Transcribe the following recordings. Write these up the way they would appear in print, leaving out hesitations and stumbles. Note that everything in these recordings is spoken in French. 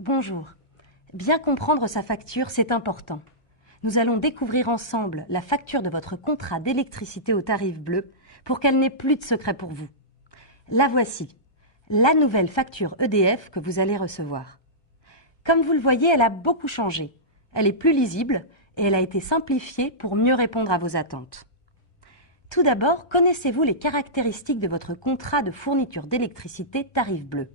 Bonjour. Bien comprendre sa facture, c'est important. Nous allons découvrir ensemble la facture de votre contrat d'électricité au tarif bleu pour qu'elle n'ait plus de secret pour vous. La voici, la nouvelle facture EDF que vous allez recevoir. Comme vous le voyez, elle a beaucoup changé. Elle est plus lisible et elle a été simplifiée pour mieux répondre à vos attentes. Tout d'abord, connaissez-vous les caractéristiques de votre contrat de fourniture d'électricité tarif bleu ?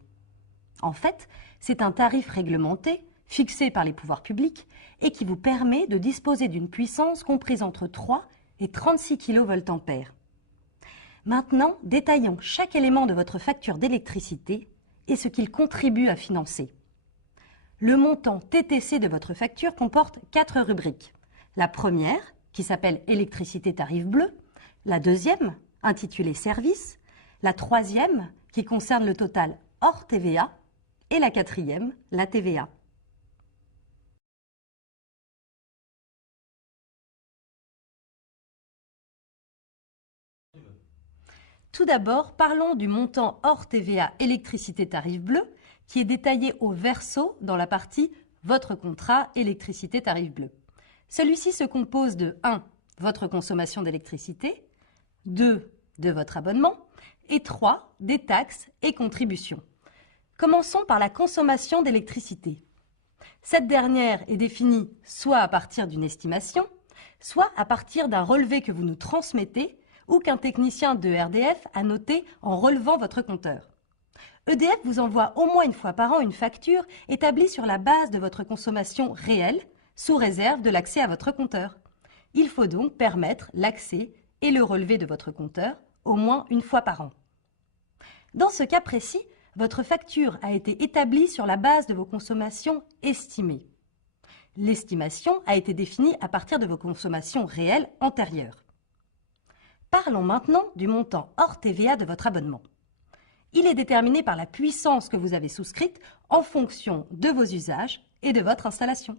En fait, c'est un tarif réglementé, fixé par les pouvoirs publics, et qui vous permet de disposer d'une puissance comprise entre 3 et 36 kVA. Maintenant, détaillons chaque élément de votre facture d'électricité et ce qu'il contribue à financer. Le montant TTC de votre facture comporte 4 rubriques. La première, qui s'appelle électricité tarif bleu, la deuxième, intitulée service, la troisième, qui concerne le total hors TVA, et la quatrième, la TVA. Tout d'abord, parlons du montant hors TVA électricité tarif bleu, qui est détaillé au verso dans la partie « Votre contrat électricité tarif bleu ». Celui-ci se compose de 1. Votre consommation d'électricité, 2. De votre abonnement et 3. Des taxes et contributions. Commençons par la consommation d'électricité. Cette dernière est définie soit à partir d'une estimation, soit à partir d'un relevé que vous nous transmettez ou qu'un technicien de RDF a noté en relevant votre compteur. EDF vous envoie au moins une fois par an une facture établie sur la base de votre consommation réelle, sous réserve de l'accès à votre compteur. Il faut donc permettre l'accès et le relevé de votre compteur au moins une fois par an. Dans ce cas précis, votre facture a été établie sur la base de vos consommations estimées. L'estimation a été définie à partir de vos consommations réelles antérieures. Parlons maintenant du montant hors TVA de votre abonnement. Il est déterminé par la puissance que vous avez souscrite en fonction de vos usages et de votre installation.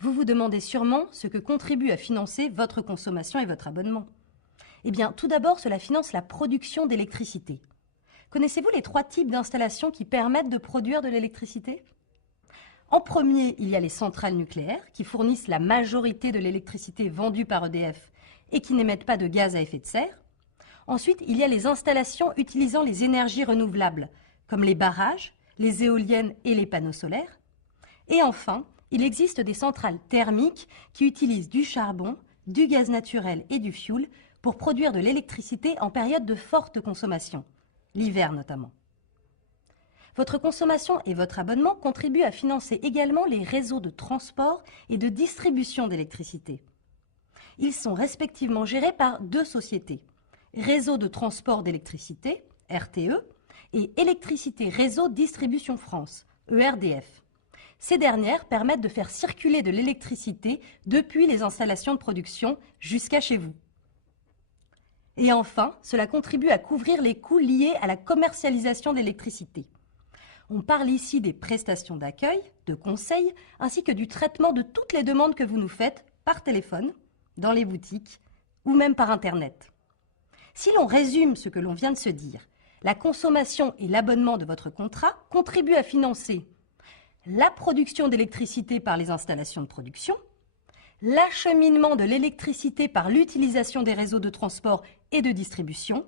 Vous vous demandez sûrement ce que contribue à financer votre consommation et votre abonnement. Eh bien, tout d'abord, cela finance la production d'électricité. Connaissez-vous les 3 types d'installations qui permettent de produire de l'électricité ? En premier, il y a les centrales nucléaires qui fournissent la majorité de l'électricité vendue par EDF et qui n'émettent pas de gaz à effet de serre. Ensuite, il y a les installations utilisant les énergies renouvelables, comme les barrages, les éoliennes et les panneaux solaires. Et enfin, il existe des centrales thermiques qui utilisent du charbon, du gaz naturel et du fioul pour produire de l'électricité en période de forte consommation, l'hiver notamment. Votre consommation et votre abonnement contribuent à financer également les réseaux de transport et de distribution d'électricité. Ils sont respectivement gérés par 2 sociétés, Réseau de transport d'électricité, RTE, et Électricité Réseau Distribution France, ERDF. Ces dernières permettent de faire circuler de l'électricité depuis les installations de production jusqu'à chez vous. Et enfin, cela contribue à couvrir les coûts liés à la commercialisation d'électricité. On parle ici des prestations d'accueil, de conseil, ainsi que du traitement de toutes les demandes que vous nous faites par téléphone, dans les boutiques ou même par Internet. Si l'on résume ce que l'on vient de se dire, la consommation et l'abonnement de votre contrat contribuent à financer la production d'électricité par les installations de production, l'acheminement de l'électricité par l'utilisation des réseaux de transport et de distribution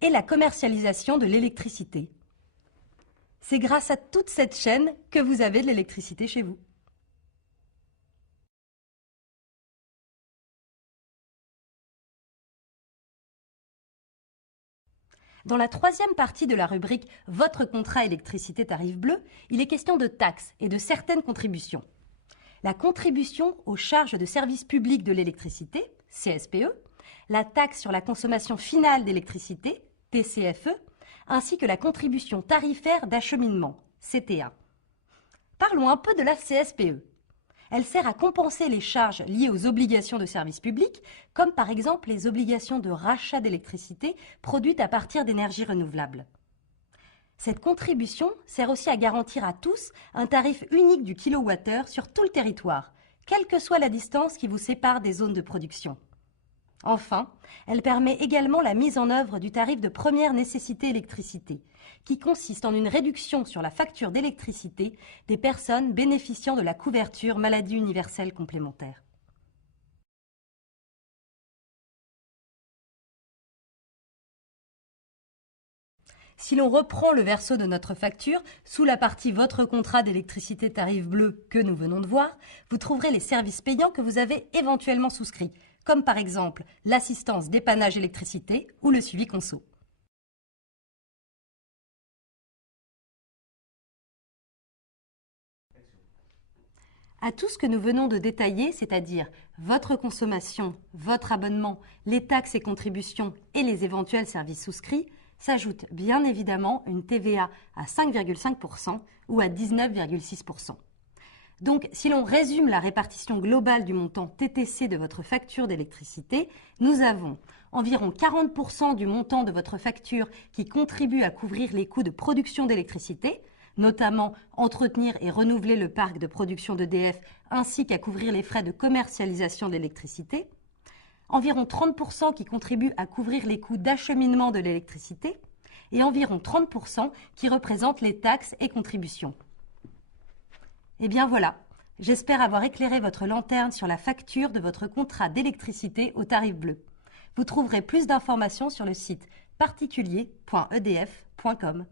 et la commercialisation de l'électricité. C'est grâce à toute cette chaîne que vous avez de l'électricité chez vous. Dans la 3e partie de la rubrique « Votre contrat électricité tarif bleu », il est question de taxes et de certaines contributions. La contribution aux charges de service public de l'électricité, CSPE, la taxe sur la consommation finale d'électricité, TCFE, ainsi que la contribution tarifaire d'acheminement, CTA. Parlons un peu de la CSPE. Elle sert à compenser les charges liées aux obligations de service public, comme par exemple les obligations de rachat d'électricité produites à partir d'énergies renouvelables. Cette contribution sert aussi à garantir à tous un tarif unique du kilowattheure sur tout le territoire, quelle que soit la distance qui vous sépare des zones de production. Enfin, elle permet également la mise en œuvre du tarif de première nécessité électricité, qui consiste en une réduction sur la facture d'électricité des personnes bénéficiant de la couverture maladie universelle complémentaire. Si l'on reprend le verso de notre facture, sous la partie Votre contrat d'électricité tarif bleu que nous venons de voir, vous trouverez les services payants que vous avez éventuellement souscrits, comme par exemple l'assistance dépannage électricité ou le suivi conso. À tout ce que nous venons de détailler, c'est-à-dire votre consommation, votre abonnement, les taxes et contributions et les éventuels services souscrits, s'ajoute bien évidemment une TVA à 5,5% ou à 19,6%. Donc, si l'on résume la répartition globale du montant TTC de votre facture d'électricité, nous avons environ 40% du montant de votre facture qui contribue à couvrir les coûts de production d'électricité, notamment entretenir et renouveler le parc de production d'EDF ainsi qu'à couvrir les frais de commercialisation d'électricité, environ 30% qui contribuent à couvrir les coûts d'acheminement de l'électricité et environ 30% qui représentent les taxes et contributions. Et bien voilà, j'espère avoir éclairé votre lanterne sur la facture de votre contrat d'électricité au tarif bleu. Vous trouverez plus d'informations sur le site particulier.edf.com.